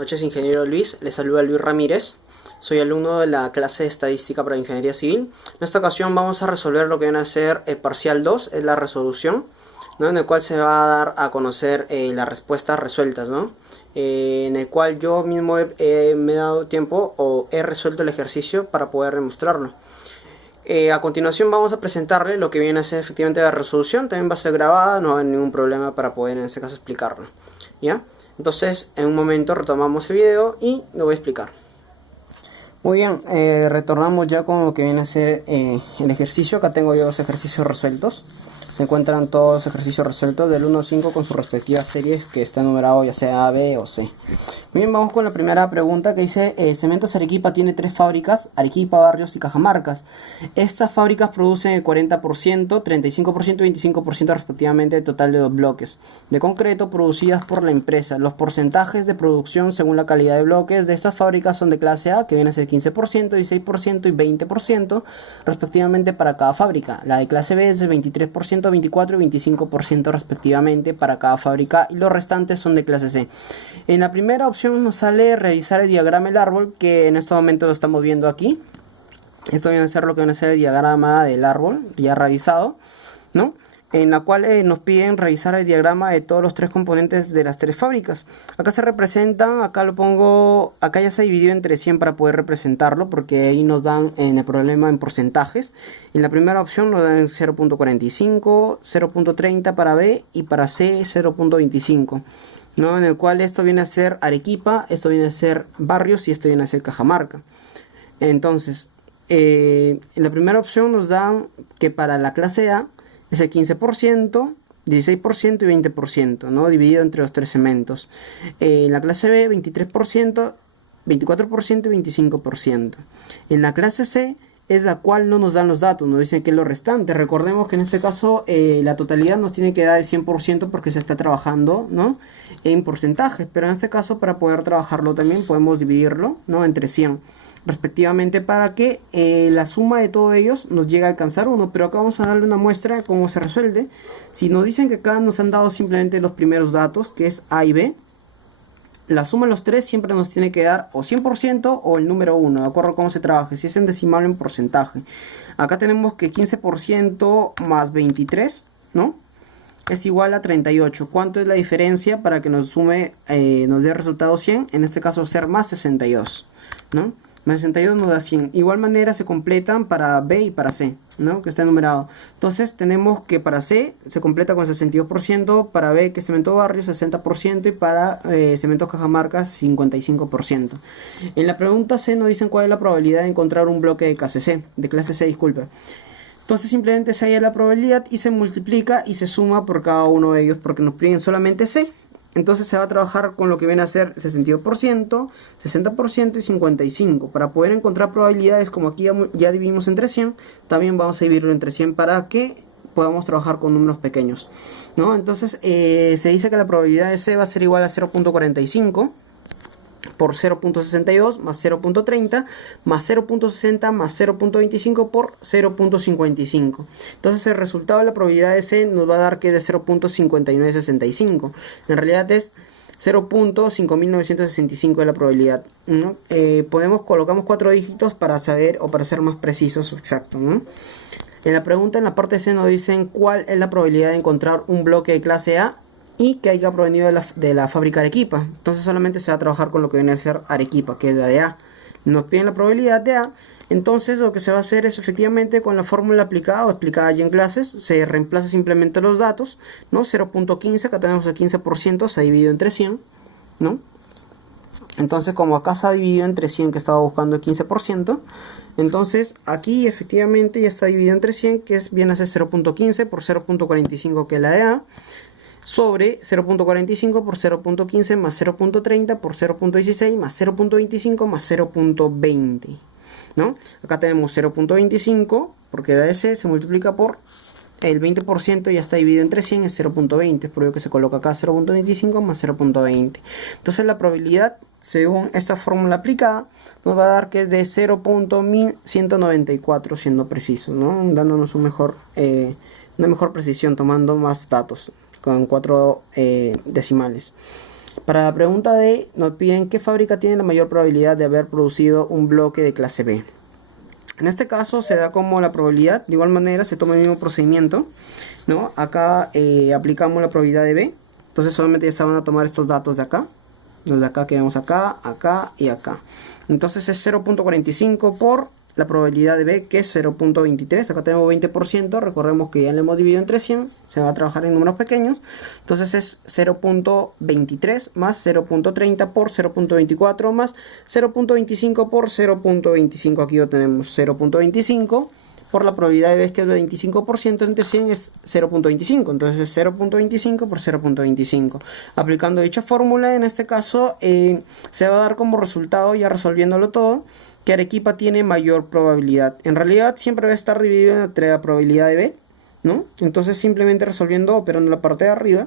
Buenas noches, ingeniero Luis. Le saluda Luis Ramírez. Soy alumno de la clase de Estadística para Ingeniería Civil. En esta ocasión vamos a resolver lo que viene a ser el parcial 2, es la resolución, ¿no? En el cual se va a dar a conocer las respuestas resueltas, ¿no? En el cual yo mismo me he dado tiempo o he resuelto el ejercicio para poder demostrarlo. A continuación vamos a presentarle lo que viene a ser efectivamente la resolución. También va a ser grabada, no hay ningún problema para poder en este caso explicarlo, ¿ya? Entonces en un momento retomamos el video y lo voy a explicar. Muy bien, retornamos ya con lo que viene a ser el ejercicio. Acá tengo yo los ejercicios resueltos. Se encuentran todos los ejercicios resueltos del 1 al 5 con sus respectivas series que está numerado ya sea A, B o C. Muy bien, vamos con la primera pregunta que dice: Cementos Arequipa tiene 3 fábricas, Arequipa, Barrios y Cajamarcas. Estas fábricas producen el 40%, 35% y 25% respectivamente del total de los bloques de concreto producidas por la empresa. Los porcentajes de producción según la calidad de bloques de estas fábricas son de clase A, que viene a ser 15%, 16% y 20% respectivamente para cada fábrica. La de clase B es de 23%, 24% y 25% respectivamente para cada fábrica, y los restantes son de clase C. En la primera opción nos sale realizar el diagrama del árbol, que en este momento lo estamos viendo aquí. Esto viene a ser lo que viene a ser el diagrama del árbol ya realizado, ¿no? En la cual nos piden realizar el diagrama de todos los 3 componentes de las 3 fábricas. Acá se representan, acá lo pongo, acá ya se dividió entre 100 para poder representarlo, porque ahí nos dan en el problema en porcentajes. En la primera opción nos dan 0.45, 0.30 para B y para C 0.25. ¿no? En el cual esto viene a ser Arequipa, esto viene a ser Barrios y esto viene a ser Cajamarca. Entonces, en la primera opción nos dan que para la clase A es el 15%, 16% y 20%, ¿no? Dividido entre los 3 cementos. En la clase B, 23%, 24% y 25%. En la clase C es la cual no nos dan los datos, nos dicen que es lo restante. Recordemos que en este caso la totalidad nos tiene que dar el 100% porque se está trabajando, ¿no? En porcentajes, pero en este caso para poder trabajarlo también podemos dividirlo, ¿no? Entre 100 respectivamente, para que la suma de todos ellos nos llegue a alcanzar 1. Pero acá vamos a darle una muestra de cómo se resuelve. Si nos dicen que acá nos han dado simplemente los primeros datos, que es A y B, la suma de los 3 siempre nos tiene que dar o 100% o el número 1, de acuerdo a cómo se trabaje, si es en decimal o en porcentaje. Acá tenemos que 15% más 23, ¿no? Es igual a 38. ¿Cuánto es la diferencia para que nos sume, nos dé resultado 100? En este caso ser más 62, ¿no? Más 62 nos da 100. Igual manera se completan para B y para C, ¿no? Que está enumerado. Entonces tenemos que para C se completa con 62%, para B, que es Cemento Barrio, 60%, y para Cemento Cajamarca 55%. En la pregunta C nos dicen cuál es la probabilidad de encontrar un bloque de clase C, disculpe. Entonces simplemente se halla la probabilidad y se multiplica y se suma por cada uno de ellos, porque nos piden solamente C. Entonces se va a trabajar con lo que viene a ser 62%, 60% y 55%. Para poder encontrar probabilidades, como aquí ya dividimos entre 100, también vamos a dividirlo entre 100 para que podamos trabajar con números pequeños, ¿no? Entonces se dice que la probabilidad de C va a ser igual a 0.45 por 0.62 más 0.30 más 0.60 más 0.25 por 0.55. Entonces el resultado de la probabilidad de C nos va a dar que es de 0.5965. En realidad es 0.5965 de la probabilidad, ¿no? Colocamos 4 dígitos para saber o para ser más precisos o exactos, ¿no? En la pregunta, en la parte C, nos dicen cuál es la probabilidad de encontrar un bloque de clase A y que haya provenido de la fábrica Arequipa. Entonces solamente se va a trabajar con lo que viene a ser Arequipa, que es la de A. Nos piden la probabilidad de A. Entonces lo que se va a hacer es efectivamente con la fórmula aplicada o explicada allí en clases, se reemplaza simplemente los datos, ¿no? 0.15, acá tenemos el 15%, se ha dividido entre 100, ¿no? Entonces como acá se ha dividido entre 100, que estaba buscando el 15%, entonces aquí efectivamente ya está dividido entre 100, que viene a ser 0.15 por 0.45, que es la de A, sobre 0.45 por 0.15 más 0.30 por 0.16 más 0.25 más 0.20, ¿no? Acá tenemos 0.25 porque da ese, se multiplica por el 20%, ya está dividido entre 100, es 0.20, por ello que se coloca acá 0.25 más 0.20. Entonces la probabilidad, según esta fórmula aplicada, nos va a dar que es de 0.1194, siendo preciso, ¿no? Dándonos una mejor precisión, tomando más datos con 4 decimales. Para la pregunta D nos piden qué fábrica tiene la mayor probabilidad de haber producido un bloque de clase B. En este caso se da como la probabilidad, de igual manera se toma el mismo procedimiento, ¿no? Acá aplicamos la probabilidad de B, entonces solamente ya se van a tomar estos datos de acá, los de acá que vemos acá, acá y acá. Entonces es 0.45 por la probabilidad de B, que es 0.23. Acá tenemos 20%, recordemos que ya lo hemos dividido entre 100, se va a trabajar en números pequeños. Entonces es 0.23 más 0.30 por 0.24 más 0.25 por 0.25. Aquí lo tenemos 0.25 por la probabilidad de B, que es 25% entre 100, es 0.25. Entonces es 0.25 por 0.25. Aplicando dicha fórmula, en este caso se va a dar como resultado, ya resolviéndolo todo, que Arequipa tiene mayor probabilidad. En realidad siempre va a estar dividido entre la probabilidad de B, ¿no? Entonces simplemente resolviendo, operando la parte de arriba,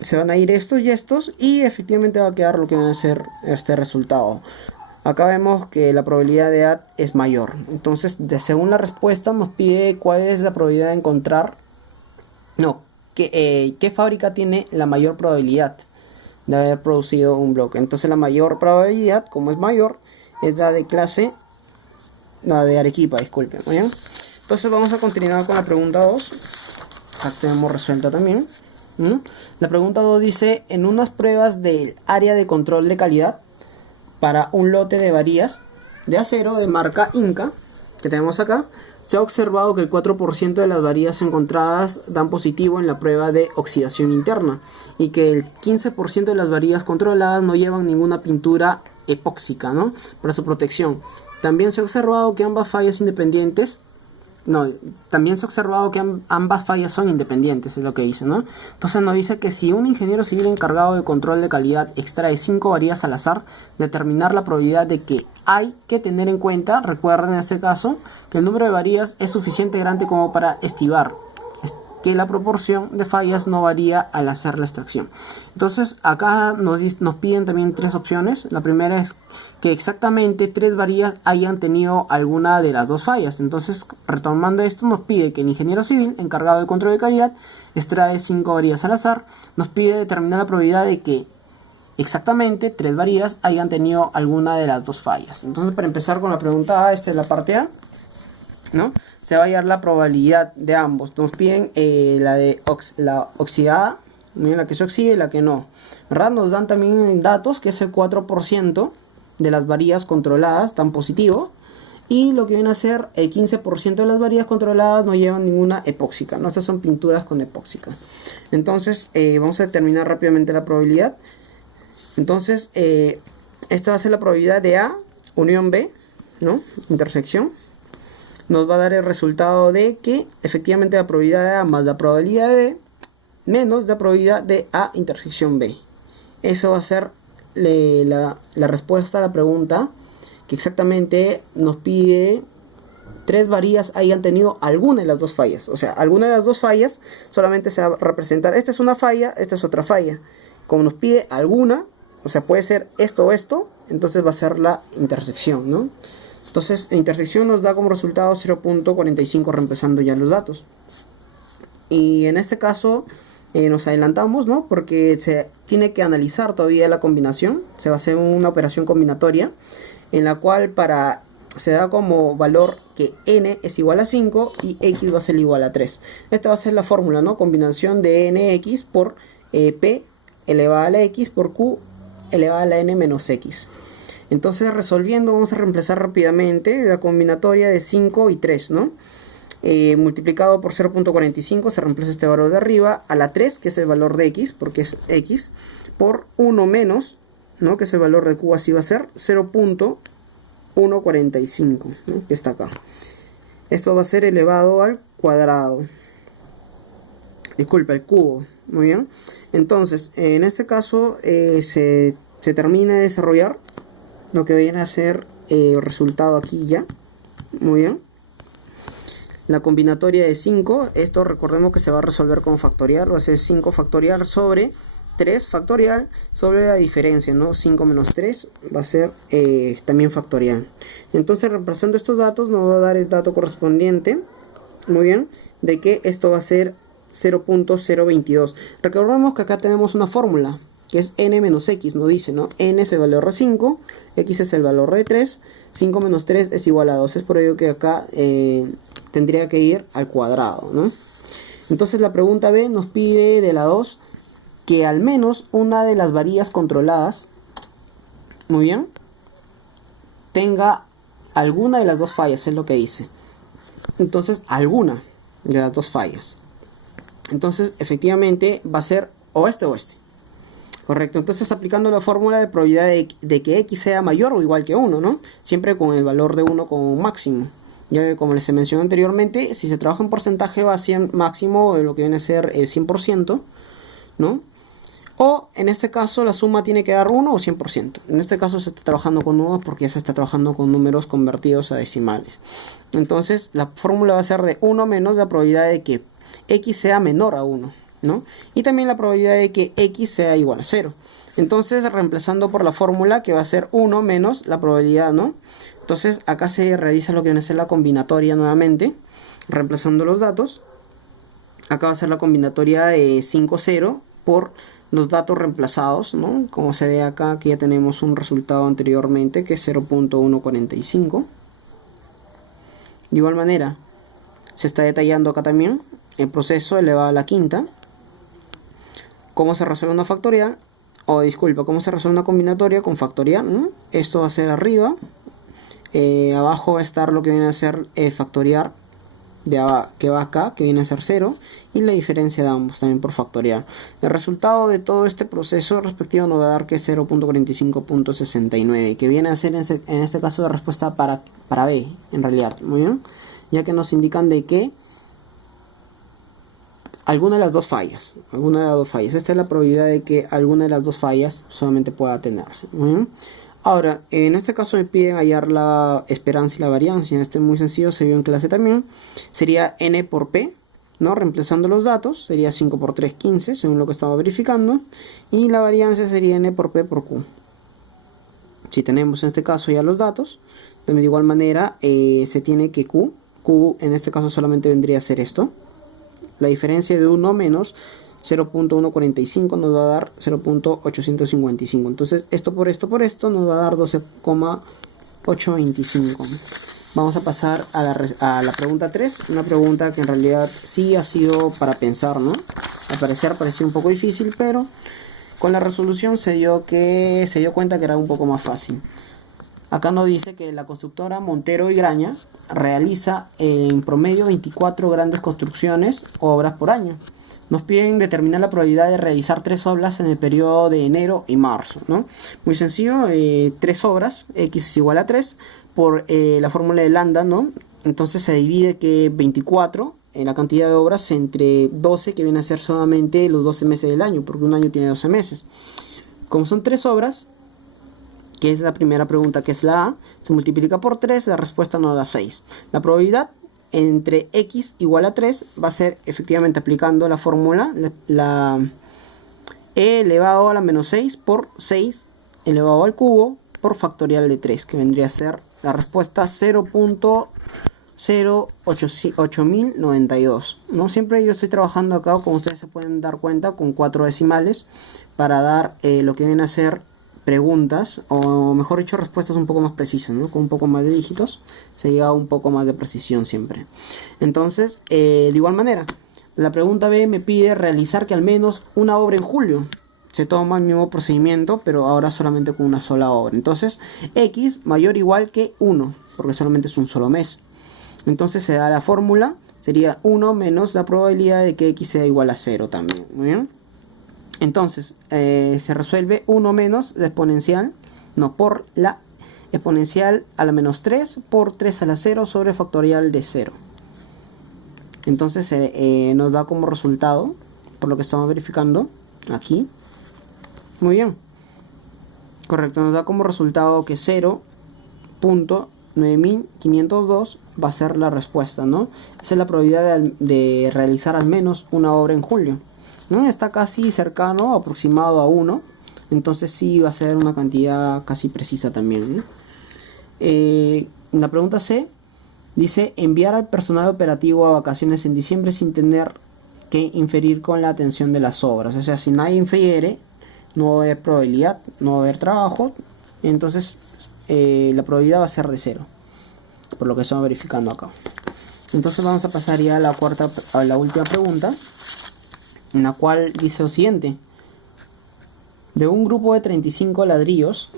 se van a ir estos y estos, y efectivamente va a quedar lo que va a ser este resultado. Acá vemos que la probabilidad de A es mayor. Entonces, según la respuesta, nos pide cuál es la probabilidad de encontrar, qué fábrica tiene la mayor probabilidad de haber producido un bloque. Entonces la mayor probabilidad, como es mayor, es la de Arequipa, disculpen. ¿Bien? Entonces vamos a continuar con la pregunta 2. Acá tenemos resuelta también. La pregunta 2 dice: en unas pruebas del área de control de calidad para un lote de varillas de acero de marca Inca, que tenemos acá, se ha observado que el 4% de las varillas encontradas dan positivo en la prueba de oxidación interna y que el 15% de las varillas controladas no llevan ninguna pintura epóxica, ¿no?, para su protección. También se ha observado que ambas fallas independientes ambas fallas son independientes, es lo que dice, ¿no? Entonces nos dice que si un ingeniero civil encargado de control de calidad extrae 5 varillas al azar, determinar la probabilidad de que hay que tener en cuenta, recuerden en este caso, que el número de varillas es suficiente grande como para estimar que la proporción de fallas no varía al hacer la extracción. Entonces acá nos piden también 3 opciones. La primera es que exactamente 3 varillas hayan tenido alguna de las 2 fallas. Entonces, retomando esto, nos pide que el ingeniero civil encargado de control de calidad extrae 5 varillas al azar. Nos pide determinar la probabilidad de que exactamente 3 varillas hayan tenido alguna de las 2 fallas. Entonces, para empezar con la pregunta A, esta es la parte A, ¿no? Se va a hallar la probabilidad de ambos. Nos piden la oxidada, la que se oxida y la que no, ¿verdad? Nos dan también datos que es el 4% de las varillas controladas tan positivo, y lo que viene a ser el 15% de las varillas controladas no llevan ninguna epóxica, ¿no? Estas son pinturas con epóxica. Entonces vamos a determinar rápidamente la probabilidad. Entonces esta va a ser la probabilidad de A unión B, ¿no?, intersección. Nos va a dar el resultado de que efectivamente la probabilidad de A más la probabilidad de B menos la probabilidad de A intersección B. Eso va a ser la respuesta a la pregunta, que exactamente nos pide 3 varillas hayan tenido alguna de las 2 fallas. O sea, alguna de las 2 fallas solamente se va a representar. Esta es una falla, esta es otra falla. Como nos pide alguna, o sea, puede ser esto o esto, entonces va a ser la intersección, ¿no? Entonces, la intersección nos da como resultado 0.45, reemplazando ya los datos. Y en este caso nos adelantamos, ¿no?, porque se tiene que analizar todavía la combinación. Se va a hacer una operación combinatoria en la cual se da como valor que n es igual a 5 y x va a ser igual a 3. Esta va a ser la fórmula, ¿no?, combinación de nx por p elevada a la x por q elevada a la n menos x. Entonces, resolviendo, vamos a reemplazar rápidamente la combinatoria de 5 y 3, ¿no? Multiplicado por 0.45 se reemplaza este valor de arriba, a la 3, que es el valor de x, porque es x, por 1 menos, ¿no?, que es el valor de q, así va a ser 0.145, ¿no?, que está acá. Esto va a ser elevado al cuadrado. Disculpa, el cubo. Muy bien. Entonces, en este caso se termina de desarrollar lo que viene a ser el resultado aquí ya. Muy bien. La combinatoria de 5, esto recordemos que se va a resolver con factorial, va a ser 5 factorial sobre 3 factorial sobre la diferencia, ¿no? 5 menos 3 va a ser también factorial. Entonces, reemplazando estos datos, nos va a dar el dato correspondiente, muy bien, de que esto va a ser 0.022. Recordemos que acá tenemos una fórmula, que es n menos x, nos dice, ¿no? N es el valor de 5, x es el valor de 3, 5 menos 3 es igual a 2. Es por ello que acá tendría que ir al cuadrado, ¿no? Entonces la pregunta B nos pide de la 2 que al menos una de las varillas controladas, muy bien, tenga alguna de las dos fallas, es lo que dice. Entonces, alguna de las dos fallas. Entonces, efectivamente, va a ser o este o este. Correcto. Entonces, aplicando la fórmula de probabilidad de que x sea mayor o igual que 1, ¿no? Siempre con el valor de 1 como máximo. Ya que, como les mencioné anteriormente, si se trabaja en porcentaje va a ser máximo de lo que viene a ser el 100%, ¿no? O en este caso la suma tiene que dar 1 o 100%. En este caso se está trabajando con 1 porque ya se está trabajando con números convertidos a decimales. Entonces la fórmula va a ser de 1 menos la probabilidad de que x sea menor a 1, ¿no? Y también la probabilidad de que x sea igual a 0. Entonces reemplazando por la fórmula que va a ser 1 menos la probabilidad, ¿no? Entonces acá se realiza lo que viene a ser la combinatoria nuevamente, reemplazando los datos. Acá va a ser la combinatoria de 5, 0 por los datos reemplazados, ¿no? Como se ve acá que ya tenemos un resultado anteriormente que es 0.145. De igual manera, se está detallando acá también el proceso elevado a la quinta. ¿Cómo se resuelve una factorial? O disculpa, ¿cómo se resuelve una combinatoria con factorial? ¿No? Esto va a ser arriba. Abajo va a estar lo que viene a ser factorial que va acá, que viene a ser 0, y la diferencia de ambos también por factorial. El resultado de todo este proceso respectivo nos va a dar que es 0.45.69, que viene a ser en este caso la respuesta para B, en realidad, muy bien, ya que nos indican de que alguna de las dos fallas, esta es la probabilidad de que alguna de las dos fallas solamente pueda tenerse, muy bien. Ahora, en este caso me piden hallar la esperanza y la variancia. Este es muy sencillo, se vio en clase también. Sería n por p, ¿no? Reemplazando los datos, sería 5 por 3, 15, según lo que estaba verificando. Y la variancia sería n por p por q. Si tenemos en este caso ya los datos, de igual manera se tiene que q en este caso solamente vendría a ser esto. La diferencia de 1 menos 0.145 nos va a dar 0.855. Entonces esto por esto nos va a dar 12,825. Vamos a pasar a la pregunta 3. Una pregunta que en realidad sí ha sido para pensar, ¿no? Al parecer parecía un poco difícil, pero con la resolución se dio cuenta que era un poco más fácil. Acá nos dice que la constructora Montero y Graña realiza en promedio 24 grandes construcciones o obras por año. Nos piden determinar la probabilidad de realizar 3 obras en el periodo de enero y marzo, ¿no? Muy sencillo, 3 obras, x es igual a 3, por la fórmula de lambda, ¿no? Entonces se divide que 24 en la cantidad de obras entre 12, que viene a ser solamente los 12 meses del año, porque un año tiene 12 meses. Como son 3 obras, que es la primera pregunta, que es la A, se multiplica por 3, la respuesta nos da 6. La probabilidad entre x igual a 3 va a ser efectivamente aplicando la fórmula, la e elevado a la menos 6 por 6 elevado al cubo por factorial de 3, que vendría a ser la respuesta 0.08092, ¿no? Siempre yo estoy trabajando acá, como ustedes se pueden dar cuenta, con 4 decimales para dar lo que viene a ser preguntas, o mejor dicho, respuestas un poco más precisas, ¿no? Con un poco más de dígitos se llega a un poco más de precisión siempre. Entonces, de igual manera, la pregunta B me pide realizar que al menos una obra en julio. Se toma el mismo procedimiento, pero ahora solamente con una sola obra. Entonces, x mayor o igual que 1, porque solamente es un solo mes. Entonces se da la fórmula, sería 1 menos la probabilidad de que x sea igual a 0 también. Muy bien. Entonces, se resuelve 1 menos la exponencial, no, por la exponencial a la menos 3 por 3 a la 0 sobre factorial de 0. Entonces nos da como resultado, por lo que estamos verificando aquí, muy bien, correcto, nos da como resultado que 0.9502 va a ser la respuesta, ¿no? Esa es la probabilidad de realizar al menos una obra en julio, ¿no? Está casi cercano, aproximado a 1, entonces sí va a ser una cantidad casi precisa también, ¿no? La pregunta C dice: enviar al personal operativo a vacaciones en diciembre sin tener que inferir con la atención de las obras. O sea, si nadie infiere, no va a haber probabilidad, no va a haber trabajo, entonces la probabilidad va a ser de 0, por lo que estamos verificando acá. Entonces vamos a pasar ya a la última pregunta, en la cual dice lo siguiente: de un grupo de 35 ladrillos,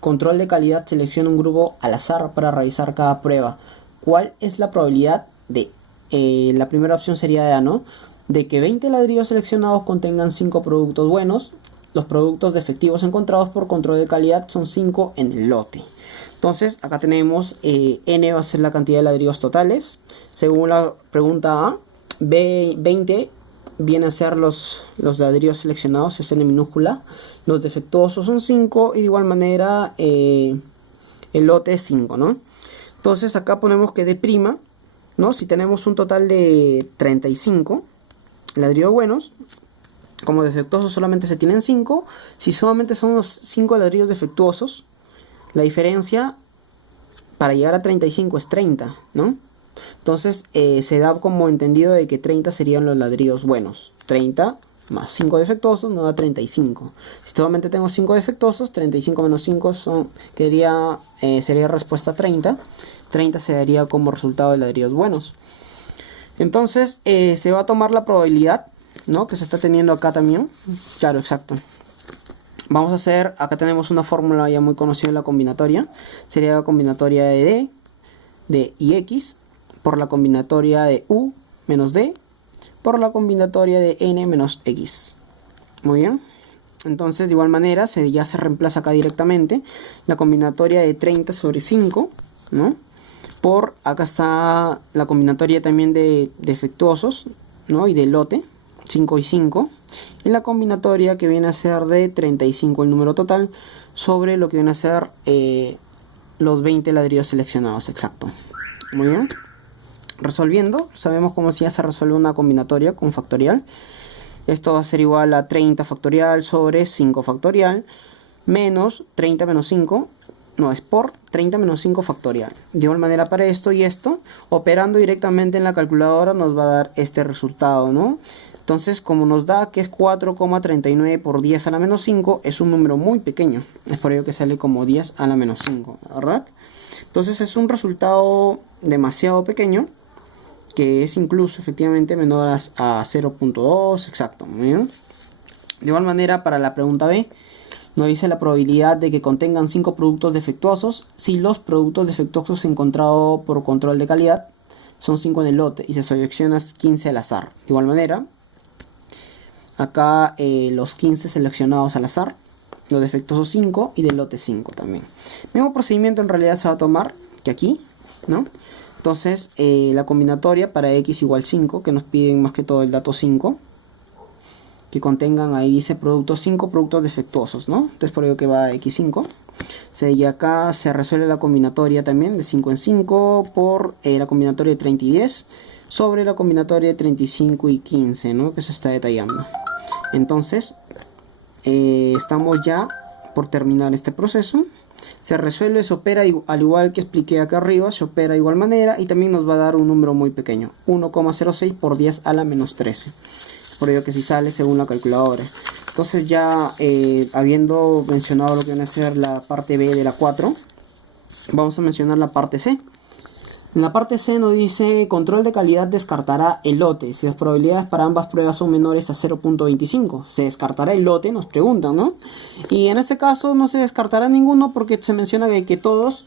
control de calidad selecciona un grupo al azar para realizar cada prueba. ¿Cuál es la probabilidad de, la primera opción sería de A, ¿no?, de que 20 ladrillos seleccionados contengan 5 productos buenos? Los productos defectivos encontrados por control de calidad son 5 en el lote. Entonces acá tenemos n va a ser la cantidad de ladrillos totales. Según la pregunta A, 20 viene a ser los ladrillos seleccionados, es n minúscula. Los defectuosos son 5 y de igual manera el lote es 5, ¿no? Entonces acá ponemos que D', ¿no? Si tenemos un total de 35 ladrillos buenos, como defectuosos solamente se tienen 5. Si solamente son los 5 ladrillos defectuosos, la diferencia para llegar a 35 es 30, ¿no? Entonces se da como entendido de que 30 serían los ladrillos buenos. 30 más 5 defectuosos nos da 35. Si solamente tengo 5 defectuosos, 35 menos 5 sería respuesta 30. 30 se daría como resultado de ladrillos buenos. Entonces se va a tomar la probabilidad, ¿no?, que se está teniendo acá también. Claro, exacto. Vamos a hacer, acá tenemos una fórmula ya muy conocida en la combinatoria. Sería la combinatoria de D, D y X, por la combinatoria de U menos D, por la combinatoria de N menos X. Muy bien. Entonces de igual manera ya se reemplaza acá directamente la combinatoria de 30 sobre 5, ¿no?, por acá está la combinatoria también de defectuosos, ¿no?, y de lote, 5 y 5. Y la combinatoria que viene a ser de 35, el número total, sobre lo que viene a ser los 20 ladrillos seleccionados, exacto. Muy bien. Resolviendo, sabemos cómo ya se resuelve una combinatoria con factorial. Esto va a ser igual a 30 factorial sobre 5 factorial menos 30 menos 5. No, es por 30 menos 5 factorial. De igual manera para esto y esto, operando directamente en la calculadora nos va a dar este resultado, ¿no? Entonces, como nos da que es 4,39 por 10 a la menos 5, es un número muy pequeño. Es por ello que sale como 10 a la menos 5, ¿verdad? Entonces es un resultado demasiado pequeño, que es incluso efectivamente menor a 0.2, exacto. Muy bien. De igual manera para la pregunta B, nos dice la probabilidad de que contengan 5 productos defectuosos si los productos defectuosos encontrados por control de calidad son 5 en el lote y se selecciona 15 al azar. De igual manera, acá los 15 seleccionados al azar, los defectuosos 5 y del lote 5 también. Mismo procedimiento en realidad se va a tomar que aquí, ¿no? Entonces la combinatoria para x igual 5, que nos piden más que todo el dato 5, que contengan, ahí dice 5 productos defectuosos, ¿no? Entonces por ello que va x5. Y acá se resuelve la combinatoria también de 5 en 5 por la combinatoria de 30 y 10 sobre la combinatoria de 35 y 15, ¿no?, que se está detallando. Entonces estamos ya por terminar este proceso. Se resuelve, se opera al igual que expliqué acá arriba, se opera de igual manera y también nos va a dar un número muy pequeño, 1,06 por 10 a la menos 13. Por ello que si sale según la calculadora. Entonces ya habiendo mencionado lo que viene a ser la parte B de la 4, vamos a mencionar la parte C. En la parte C nos dice: control de calidad descartará el lote si las probabilidades para ambas pruebas son menores a 0.25. Se descartará el lote, nos preguntan, ¿no? Y en este caso no se descartará ninguno porque se menciona que todos